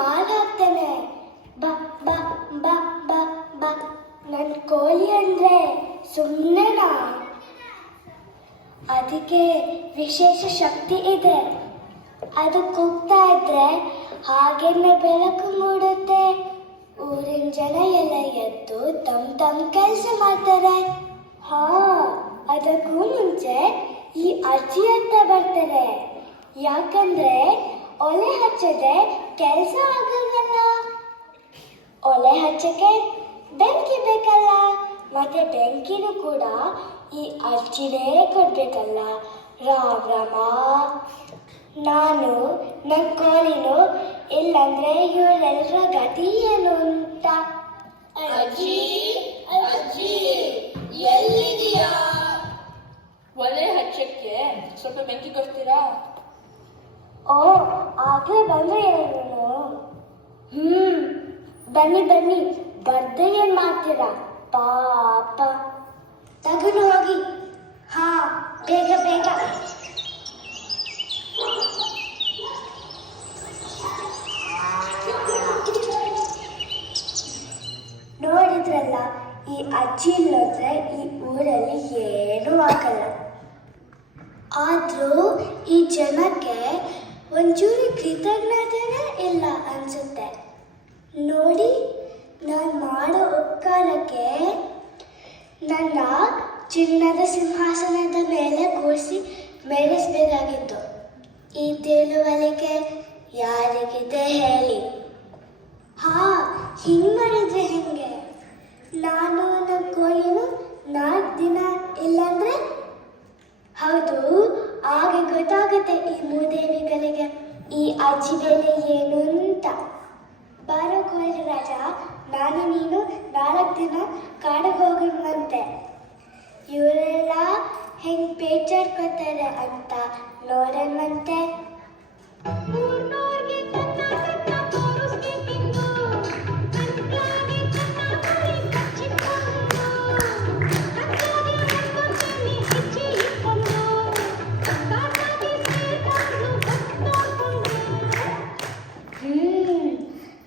ಕಾಲು ಹಾಕ್ತೇನೆ. ಬ ಬ ಬ ಬ ಬ. ನನ್ನ ಕೋಳಿ ಅಂದ್ರೆ ಸುಮ್ಮನೆನಾ? ಅದಕ್ಕೆ ವಿಶೇಷ ಶಕ್ತಿ ಇದೆ. ಅದು ಕೂಗ್ತಾ ಇದ್ರೆ ಹಾಗೇನೆ ಬೆಳಕು ಮೂಡುತ್ತೆ. ಊರಿನ ಜನ ಎಲ್ಲ ಎದ್ದು ತಮ್ಮ ಕೆಲಸ ಮಾಡ್ತಾರೆ. ಹಾ, ಅದಕ್ಕೂ ಮುಂಚೆ ಈ ಅಜ್ಜಿ ಅಂತ ಬರ್ತಾರೆ. ಯಾಕಂದ್ರೆ ಒಲೆ ಹಚ್ಚದೆ ಕೆಲಸ ಆಗಲ್ವಲ್ಲ. ಒಲೆ ಹಚ್ಚಕ್ಕೆ ಬೆಂಕಿ ಬೇಕಲ್ಲ, ಮತ್ತೆ ಬೆಂಕಿನೂ ಕೂಡ ಈ ಅಜ್ಜಿನೇ ಕೊಡ್ಬೇಕಲ್ಲ. ರಾಮ್ ರಾಮ. ನಾನು ನನ್ನ ಕೋಳಿನು ಇಲ್ಲಂದ್ರೆ ಇವರೆಲ್ಲರ ಗತಿ ಏನು ಅಂತ. ಅಜ್ಜಿ ಅಜ್ಜಿ ಎಲ್ಲಿದೀಯಾ? ಒಲೆ ಹಚ್ಚಕ್ಕೆ ಸ್ವಲ್ಪ ಬೆಂಕಿ ಕೊಡ್ತೀರಾ? ಓ, ಆಗ್ಲೇ ಬಂದ್ರೆ ಏನು? ಬನ್ನಿ ಬನ್ನಿ, ಬರ್ದೆ ಏನ್ ಮಾಡ್ತೀರಾ ಪಾಪ. ತಗೊಂಡು ಹೋಗಿ. ಹಾ, ಬೇಗ ಬೇಗ. ನೋಡಿದ್ರಲ್ಲ, ಈ ಅಜ್ಜಿ ಇಲ್ಲದ್ರೆ ಈ ಊರಲ್ಲಿ ಏನೂ ಆಗಲ್ಲ. ಆದ್ರೂ ಈ ಜನಕ್ಕೆ ಒಂಚೂರು ಕೃತಜ್ಞತೆನೇ ಇಲ್ಲ ಅನ್ಸುತ್ತೆ. ನೋಡಿ, ನಾನು ಮಾಡೋ ಉಪಕಾರಕ್ಕೆ ನನ್ನ ಚಿನ್ನದ ಸಿಂಹಾಸನದ ಮೇಲೆ ಕೂರಿಸಿ ಮೆರೆಸಬೇಕಾಗಿತ್ತು. ಈ ತಿಳುವಳಿಕೆ ಯಾರಿಗಿದೆ ಹೇಳಿ? ಹಾ, ಹಿಂಗೆ ಮಾಡಿದ್ರೆ ಹೆಂಗೆ? ನಾನು ನನ್ನ ಕೋಳಿನು 4 ದಿನ ಇಲ್ಲಾಂದ್ರೆ? ಹೌದು, ಆಗ ಗೊತ್ತಾಗುತ್ತೆ ಈ ಮೂದೇವಿಗಳಿಗೆ ಈ ಅಜ್ಜಿ ಬೆಲೆ ಏನು ಅಂತ. ಬಾರೋ ಕೋಳಿ ರಾಜ, ನಾನು ನೀನು 4 ದಿನ ಕಾಡಿಗೆ ಹೋಗೋಣಂತೆ. ಇವರೆಲ್ಲ ಹೆಂಗ್ ಬೇಜಾರ್ಕೊತಾರೆ ಅಂತ ನೋಡೋಣಂತೆ.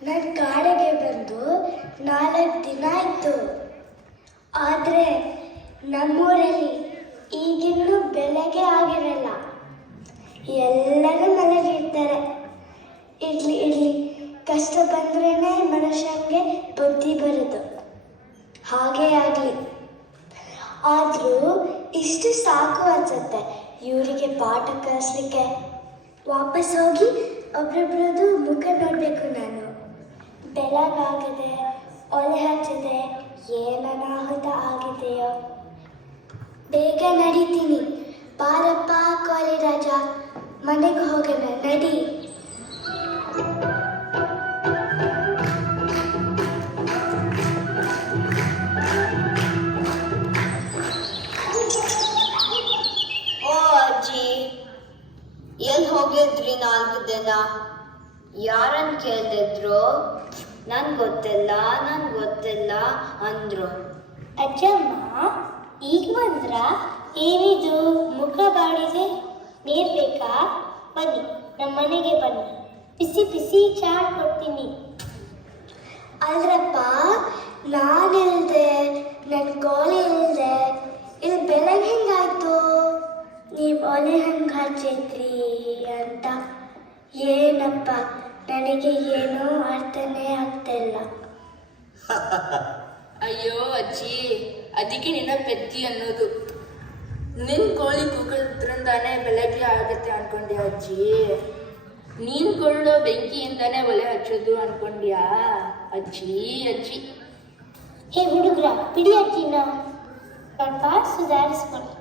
ನನ್ನ ಕಾಡಿಗೆ ಬಂದು 4 ದಿನ ಆಯ್ತು. ಆದರೆ ನಮ್ಮೂರಲ್ಲಿ ಈಗಿನ್ನೂ ಬೆಳಗ್ಗೆ ಆಗಿರಲ್ಲ. ಎಲ್ಲರೂ ಮಲಗಿರ್ತಾರೆ. ಇರ್ಲಿ, ಕಷ್ಟ ಬಂದ್ರೇನೆ ಮನುಷ್ಯನಿಗೆ ಬುದ್ಧಿ ಬರೋದು. ಹಾಗೇ ಆಗಲಿ. ಆದರೂ ಇಷ್ಟು ಸಾಕು ಅನ್ಸುತ್ತೆ ಇವರಿಗೆ ಪಾಠ ಕಲಿಸ್ಲಿಕ್ಕೆ. ವಾಪಸ್ ಹೋಗಿ ಒಬ್ರೊಬ್ರದ್ದು ಮುಖ ನೋಡಬೇಕು ನಾನು. ಬೆಳಗಾಗದೆ ಒಲೆ ಹಚ್ಚದೆ ಏನನಾಹುತ ಆಗಿದೆಯೋ. ಬೇಗ ನಡೀತೀನಿ. ಬಾರಪ್ಪ ಕೋಳಿ ರಾಜ, ಮನೆಗೆ ಹೋಗೋಣ, ನಡಿ. ಓ ಅಜ್ಜಿ, ಎಲ್ಲಿ ಹೋಗಿದ್ರಿ 4 ದಿನ? ಯಾರನ್ನು ಕೇಳಿದ್ರು? ನನ್ಗೆ ಗೊತ್ತಿಲ್ಲ ಅಂದ್ರು. ಅಜ್ಜಮ್ಮ ಈಗ ಬಂದ್ರ? ಏನಿದು ಮುಖ ಬಾಡಿದೆ? ನೀರು ಬೇಕಾ? ಬನ್ನಿ, ನಮ್ಮ ಮನೆಗೆ ಬನ್ನಿ, ಬಿಸಿ ಚಹಾ ಕೊಡ್ತೀನಿ. ಅಲ್ರಪ್ಪ, ನಾನಿಲ್ದೆ ನನ್ನ ಕೋಳಿ ಇಲ್ದೆ ಇಲ್ಲಿ ಬೆಳಗ್ಗೆ ಹೆಂಗಾಯ್ತು? ನೀವು ಒಲೆ ಹೆಂಗೆ ಹಚ್ಚೈತ್ರಿ ಅಂತ. ಏನಪ್ಪ, ನನಗೆ ಏನೂ ಅರ್ಥನೇ ಆಗ್ತಿಲ್ಲ. ಅಯ್ಯೋ ಅಜ್ಜಿ, ಅದಕ್ಕೆ ನಿನ್ನ ಪೆತ್ತಿ ಅನ್ನೋದು. ನಿನ್ ಕೋಳಿ ಕೂಗೋದ್ರಿಂದಾನೇ ಬೆಳಗ್ಗೆ ಆಗತ್ತೆ ಅನ್ಕೊಂಡ್ಯಾ ಅಜ್ಜಿ? ನೀನ್ ಕೊಳ್ಳೋ ಬೆಂಕಿಯಿಂದಾನೇ ಒಲೆ ಹಚ್ಚೋದು ಅನ್ಕೊಂಡ್ಯಾ ಅಜ್ಜಿ? ಹೇ ಹುಡುಗ್ರ, ಬಿಡಿ ಅಜ್ಜಿನ ಸ್ವಲ್ಪ ಸುಧಾರಿಸ್ಕೊಂಡು.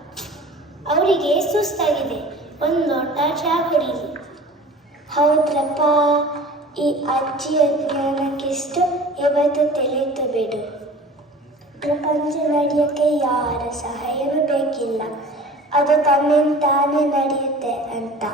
ಅವರಿಗೆ ಸುಸ್ತಾಗಿದೆ, ಒಂದು ಲೋಟ ಚಹಾ ಕುಡೀರಿ. ಹೌದ್ರಪ್ಪ, ಈ ಅಜ್ಜಿಯ ಜ್ಞಾನಕ್ಕಿಷ್ಟು ಇವತ್ತು ತಿಳಿತು ಬಿಡು. ಪ್ರಪಂಚ ನಡೆಯೋಕ್ಕೆ ಯಾರ ಸಹಾಯವೂ ಬೇಕಿಲ್ಲ, ಅದು ತನ್ನಿಂದ ತಾನೇ ನಡೆಯುತ್ತೆ ಅಂತ.